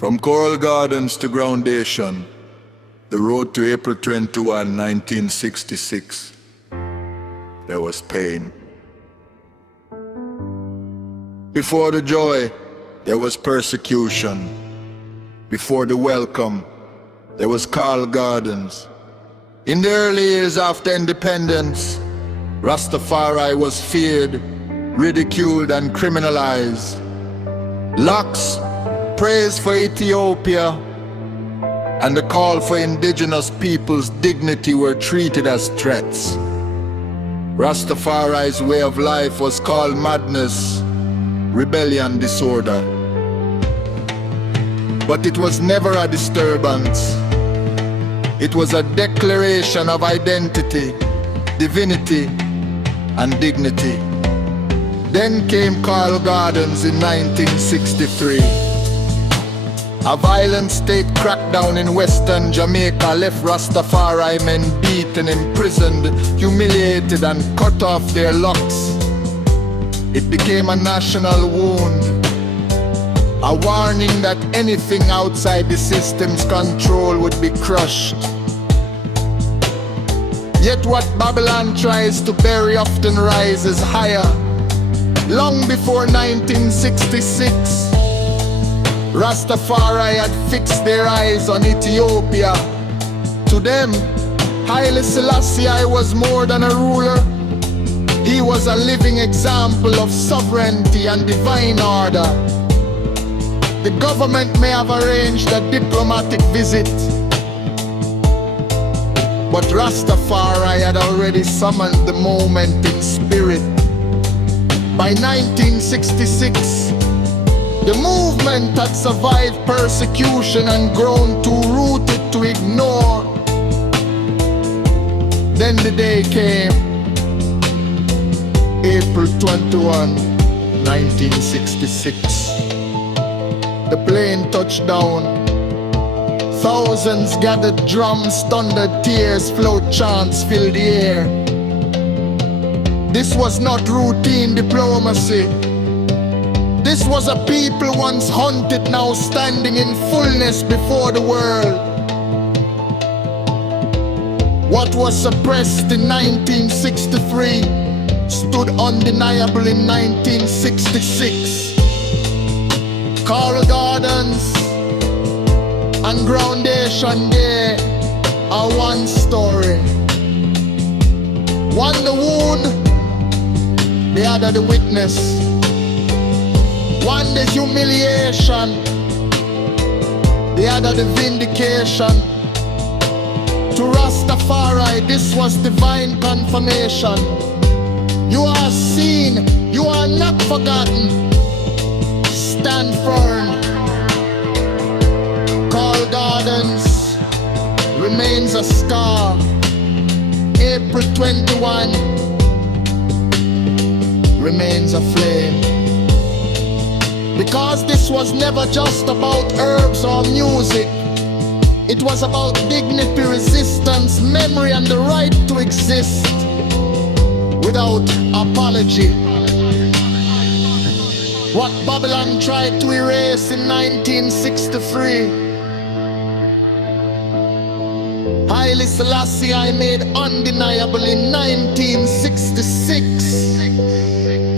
From Coral Gardens to Groundation, the road to April 21, 1966, there was pain. Before the joy, there was persecution. Before the welcome, there was Coral Gardens. In the early years after independence, Rastafari was feared, ridiculed and criminalized. Locks, praise for Ethiopia, and the call for indigenous people's dignity were treated as threats. Rastafari's way of life was called madness, rebellion, disorder. But it was never a disturbance. It was a declaration of identity, divinity, and dignity. Then came Coral Gardens in 1963. A violent state crackdown in western Jamaica left Rastafari men beaten, imprisoned, humiliated, and cut off their locks. It became a national wound, a warning that anything outside the system's control would be crushed. Yet what Babylon tries to bury often rises higher. Long before 1966, Rastafari had fixed their eyes on Ethiopia. To them, Haile Selassie was more than a ruler. He was a living example of sovereignty and divine order. The government may have arranged a diplomatic visit, but Rastafari had already summoned the moment in spirit. By 1966, the movement had survived persecution and grown too rooted to ignore. Then the day came, April 21, 1966. The plane touched down. Thousands gathered, drums thundered, tears flowed, chants filled the air. This was not routine diplomacy. This was a people once hunted, now standing in fullness before the world. What was suppressed in 1963 stood undeniable in 1966. Coral Gardens and Groundation Day are one story. One the wound, the other the witness. One the humiliation, the other the vindication. To Rastafari this was divine confirmation. You are seen, you are not forgotten. Stand firm. Coral Gardens remains a scar. April 21 remains a flame. Because this was never just about herbs or music. It was about dignity, resistance, memory, and the right to exist without apology. What Babylon tried to erase in 1963, Haile Selassie made undeniable in 1966.